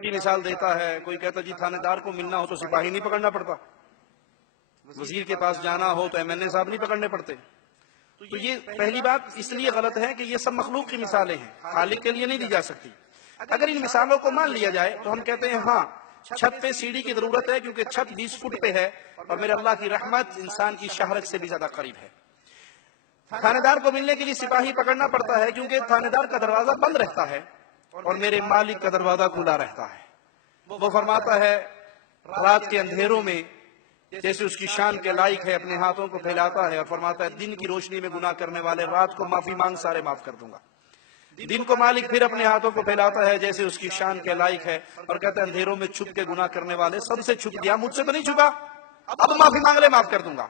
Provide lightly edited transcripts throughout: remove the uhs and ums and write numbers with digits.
کی مثال دیتا ہے، کوئی کہتا جی تھانے دار کو ملنا ہو تو سپاہی نہیں پکڑنا پڑتا، وزیر کے پاس جانا ہو تو ایم این اے صاحب نہیں پکڑنے پڑتے. تو یہ پہلی بات اس لیے غلط ہے کہ یہ سب مخلوق کی مثالیں ہیں، خالق کے لیے نہیں دی جا سکتی. اگر ان مثالوں کو مان لیا جائے تو ہم کہتے ہیں ہاں چھت پہ سیڑھی کی ضرورت ہے، کیونکہ چھت 20 فٹ پہ ہے اور میرے اللہ کی رحمت انسان کی شہرت سے بھی زیادہ قریب ہے. تھانے دار کو ملنے کے لیے سپاہی پکڑنا پڑتا ہے کیونکہ تھانے دار کا دروازہ بند رہتا ہے اور میرے مالک کا دروازہ کھلا رہتا ہے. وہ فرماتا ہے رات کے اندھیروں میں جیسے اس کی شان کے لائق ہے اپنے ہاتھوں کو پھیلاتا ہے اور فرماتا ہے دن کی روشنی میں گناہ کرنے والے رات کو معافی مانگ سارے معاف کر دوں گا. دن کو مالک پھر اپنے ہاتھوں کو پھیلاتا ہے جیسے اس کی شان کے لائق ہے اور کہتا ہے اندھیروں میں چھپ کے گناہ کرنے والے سب سے چھپ گیا، مجھ سے تو نہیں چھپا، اب معافی مانگ لے معاف کر دوں گا.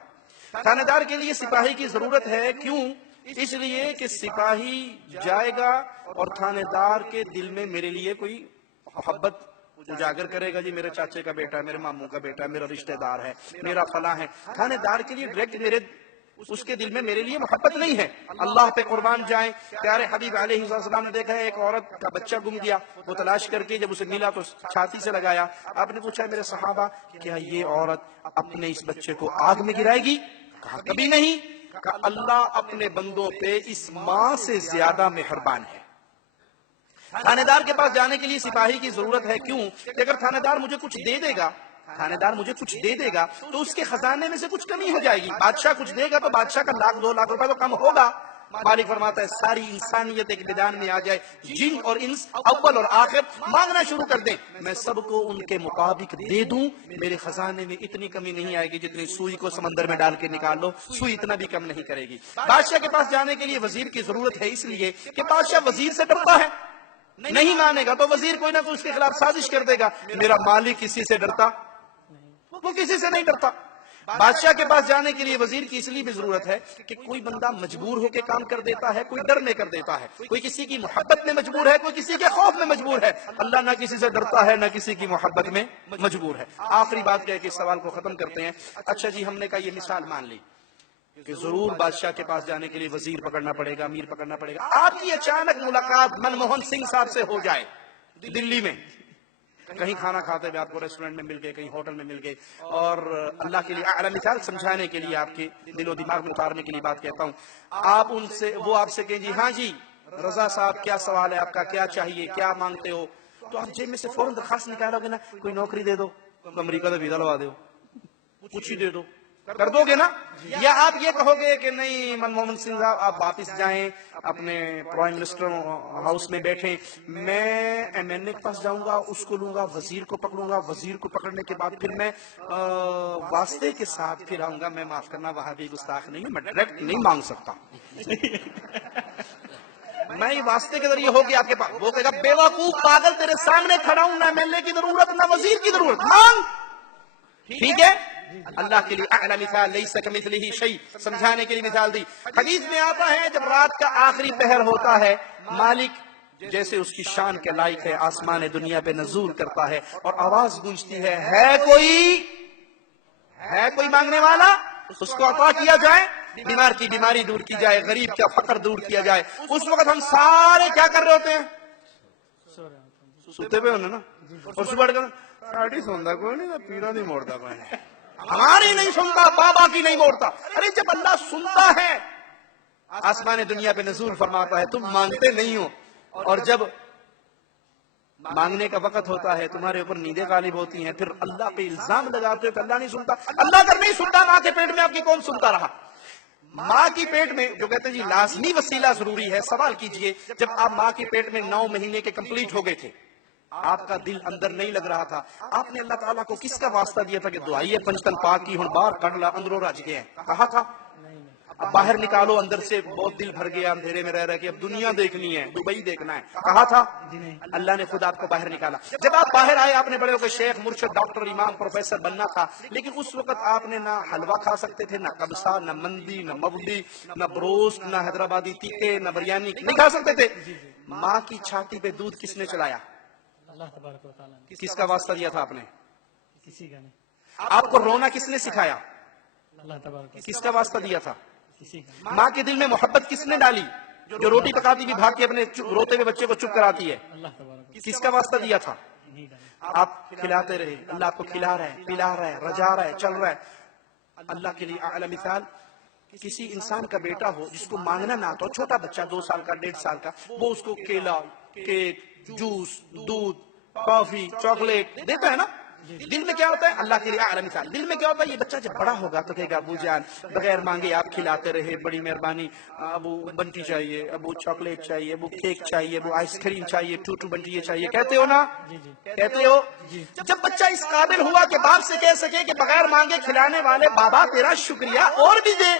تھانے دار کے لیے سپاہی کی ضرورت ہے، کیوں؟ اس لیے کہ سپاہی جائے گا اور تھانے دار کے دل میں میرے لیے کوئی محبت اجاگر کرے گا، جی میرے چاچے کا بیٹا ہے، میرے ماموں کا بیٹا ہے، میرا رشتہ دار ہے، میرا فلاں ہے. تھانے دار کے لیے ڈائریکٹ اس کے دل میں میرے لیے محبت نہیں ہے. اللہ پہ قربان جائیں، پیارے حبیب علیہ السلام نے دیکھا ہے ایک عورت کا بچہ گم گیا، وہ تلاش کر کے جب اسے ملا تو چھاتی سے لگایا. آپ نے پوچھا میرے صحابہ کیا یہ عورت اپنے اس بچے کو آگ میں گرائے گی؟ کہا کبھی نہیں. کہا اللہ اپنے بندوں پہ اس ماں سے زیادہ مہربان ہے. تھانے دار کے پاس جانے کے لیے سپاہی کی ضرورت ہے، کیوں؟ کہ اگر تھانے دار مجھے کچھ دے دے گا، تھانے دار مجھے کچھ دے دے گا تو اس کے خزانے میں سے کچھ کمی ہو جائے گی. بادشاہ کچھ دے گا تو بادشاہ کا 1,00,000 2,00,000 روپے تو کم ہوگا. مالک فرماتا ہے ساری انسانیت ایک میدان میں آ جائے، جن اور انس اول اور آخر مانگنا شروع کر دیں، میں سب کو ان کے مطابق دے دوں، میرے خزانے میں اتنی کمی نہیں آئے گی جتنی سوئی کو سمندر میں ڈال کے نکال لو، سوئی اتنا بھی کم نہیں کرے گی. بادشاہ کے پاس جانے کے لیے وزیر کی ضرورت ہے، اس لیے کہ بادشاہ وزیر سے ڈرتا ہے، نہیں مانے گا تو وزیر کوئی نہ کوئی اس کے خلاف سازش کر دے گا. میرا مالک کسی سے ڈرتا؟ وہ کسی سے نہیں ڈرتا. بادشاہ کے پاس جانے کے لیے وزیر کی اس لیے بھی ضرورت ہے کہ کوئی بندہ مجبور ہو کے کام کر دیتا ہے، کوئی ڈر میں کر دیتا ہے، کوئی کسی کی محبت میں مجبور ہے، کوئی کسی کے خوف میں مجبور ہے. اللہ نہ کسی سے ڈرتا ہے نہ کسی کی محبت میں مجبور ہے. آخری بات کہہ کے اس سوال کو ختم کرتے ہیں. اچھا جی ہم نے کہا یہ مثال مان لی کہ ضرور بادشاہ کے پاس جانے کے لیے وزیر پکڑنا پڑے گا، امیر پکڑنا پڑے گا. آپ کی اچانک ملاقات منموہن سنگھ صاحب سے ہو جائے دلی میں، کہیں کھانا کھاتے ہوئے آپ کو ریسٹورنٹ میں مل گئے، کہیں ہوٹل میں مل گئے، اور اللہ کے لیے اعلیٰ مثال سمجھانے کے لیے آپ کے دل و دماغ میں اتارنے کے لیے بات کہتا ہوں، آپ ان سے وہ آپ سے کہیں جی ہاں جی رضا صاحب کیا سوال ہے آپ کا، کیا چاہیے، کیا مانگتے ہو؟ تو آپ جیب میں سے فوراً درخواست نکالو گے نا، کوئی نوکری دے دو، امریکہ کا ویزا لگوا دو، کچھ ہی دے دو، کر دو گے نا؟ یا آپ یہ کہو گے کہ نہیں منموہن سنگھ صاحب آپ واپس جائیں اپنے پرائم منسٹر ہاؤس میں بیٹھیں، میں ایم این اے کے پاس جاؤں گا، اس کو لوں گا، وزیر کو پکڑوں گا، وزیر کو پکڑنے کے بعد پھر میں واسطے کے ساتھ پھر آؤں گا. میں معاف کرنا وہاں بھی گستاخ نہیں ہوں، میں ڈائریکٹ نہیں مانگ سکتا، میں یہ واسطے کے ذریعے ہوگی آپ کے پاس. وہ کہے گا بے وقوف پاگل تیرے سامنے کھڑا ہوں، نہ ایم ایل اے کی ضرورت نہ وزیر کی ضرورت، مانگ. ٹھیک ہے؟ اللہ کے لیے اعلیٰ مثال لیس کمثلہ شیء سمجھانے کے لیے مثال دی. حدیث میں آتا ہے جب رات کا آخری پہر ہوتا ہے مالک جیسے اس کی شان کے لائق ہے آسمان دنیا پہ نزول کرتا ہے اور آواز گونجتی ہے کوئی مانگنے والا، اس کو عطا کیا جائے، بیمار کی بیماری دور کی جائے، غریب کا فقر دور کیا جائے. اس وقت ہم سارے کیا کر رہے ہوتے ہیں؟ سوتے پہ ہونا نا. اور صبح ساڑھی سوندا کوئی نہیں، پیرا نہیں موڑتا کوئی نہیں، ہماری نہیں سنتا، بابا کی نہیں موڑتا. ارے جب اللہ سنتا ہے آسمان دنیا پہ نزول فرماتا ہے، تم مانگتے نہیں ہو، اور جب مانگنے کا وقت ہوتا ہے تمہارے اوپر نیندیں غالب ہوتی ہیں، پھر اللہ پہ الزام لگاتے ہو کہ اللہ نہیں سنتا. اللہ اگر نہیں سنتا ماں کے پیٹ میں آپ کی کون سنتا رہا؟ ماں کی پیٹ میں جو کہتے ہیں جی لازمی وسیلہ ضروری ہے، سوال کیجئے جب آپ ماں کی پیٹ میں 9 مہینے کے کمپلیٹ ہو گئے تھے، آپ کا دل اندر نہیں لگ رہا تھا، آپ نے اللہ تعالیٰ کو کس کا واسطہ دیا تھا کہ دعائیے پنجتن پاک کی ہن باہر کڑلا اندروں رج گئے ہیں؟ کہا تھا اب باہر نکالو، اندر سے بہت دل بھر گیا اندھیرے میں رہ رہے کہ اب دنیا دیکھنی ہے، دبئی دیکھنا ہے؟ کہا تھا اللہ نے خود آپ کو باہر نکالا. جب آپ باہر آئے آپ نے بڑے ہو کہ شیخ مرشد ڈاکٹر امام پروفیسر بننا تھا، لیکن اس وقت آپ نے نہ حلوہ کھا سکتے تھے، نہ قبصہ، نہ مندی، نہ مبلی، نہ بروسٹ، نہ حیدرآبادی تیکے، نہ بریانی نہیں کھا سکتے تھے. ماں کی چھاتی پہ دودھ کس نے چلایا؟ اللہ تبارک و تعالیٰ نے. کس کا واسطہ دیا تھا آپ نے؟ کسی کا نہیں. آپ کو رونا کس نے سکھایا؟ اللہ تبارک و کس کا واسطہ دیا تھا؟ کسی کا. ماں کے دل میں محبت کس نے ڈالی؟ جو روٹی پکاتی بھی بھاگ کے اپنے روتے ہوئے بچے کو چپ کراتی ہے، اللہ تبارک و کس کا واسطہ دیا تھا؟ انہی گانے آپ کھلاتے رہے، اللہ آپ کو کھلا رہا ہے، پلا رہا ہے، رجا رہا ہے، چل رہا ہے۔ اللہ کے لیے اعلی مثال کسی انسان کا بیٹا ہو جس کو مانگنا نہ آتا ہو، چھوٹا بچہ 2 سال کا 1.5 سال کا، وہ اس کو کیلا، کیک، جوس، دودھ، کافی، چاکلیٹ دیتا ہے نا، دل میں کیا ہوتا ہے؟ اللہ کے لیے اعلی مثال، دل میں کیا ہوتا ہے؟ یہ بچہ جب بڑا ہوگا تو کہے گا ابو جان بغیر مانگے آپ کھلاتے رہے، بڑی مہربانی، ابو بنٹی چاہیے، ابو چاکلیٹ چاہیے، ابو کیک چاہیے، ابو آئس کریم چاہیے، ٹوٹو بنٹی یہ چاہیے، کہتے ہو نا؟ جی جی کہتے ہو؟ جب بچہ اس قابل ہوا کہ باپ سے کہہ سکے کہ بغیر مانگے کھلانے والے بابا تیرا شکریہ اور بھی دے،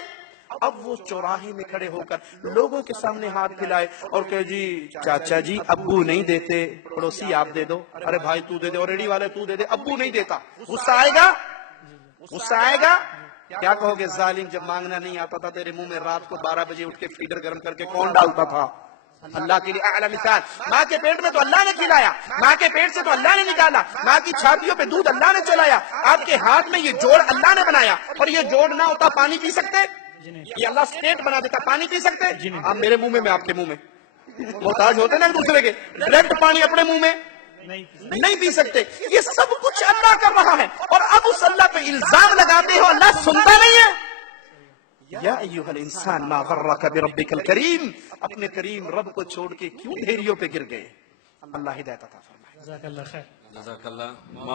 اب وہ چوراہے میں کھڑے ہو کر لوگوں کے سامنے ہاتھ پھیلائے اور کہ جی چاچا جی ابو نہیں دیتے، پڑوسی آپ دے دو، ارے بھائی تو دے دے، اور ریڈی والے تو دے دے، ابو نہیں دیتا، غصہ آئے گا؟ غصہ آئے گا؟ کیا کہو گے؟ ظالم جب مانگنا نہیں آتا تھا تیرے منہ میں رات کو 12 بجے اٹھ کے فیڈر گرم کر کے کون ڈالتا تھا؟ اللہ کے لیے اعلی مثال، ماں کے پیٹ میں تو اللہ نے کھلایا، ماں کے پیٹ سے تو اللہ نے نکالا، ماں کی چھاتیوں پہ دودھ اللہ نے چلایا، آپ کے ہاتھ میں یہ جوڑ اللہ نے بنایا، اور یہ جوڑ نہ ہوتا پانی پی سکتے؟ یہ اللہ سٹیٹ بنا دیتا، پانی پی سکتے؟ آپ میرے منہ میں آپ کے منہ میں محتاج ہوتے نا ایک دوسرے کے، ڈائریکٹ پانی اپنے منہ میں نہیں پی سکتے۔ یہ سب کچھ اللہ کر رہا ہے، اور اب اس اللہ پہ الزام لگاتے ہو اللہ سنتا نہیں ہے؟ یا ایھا الانسان ما غرک بربک الکریم، اپنے کریم رب کو چھوڑ کے کیوں ڈھیریوں پہ گر گئے؟ اللہ ہدایت عطا فرمائے۔ جزاک اللہ خیر۔ جزاک اللہ۔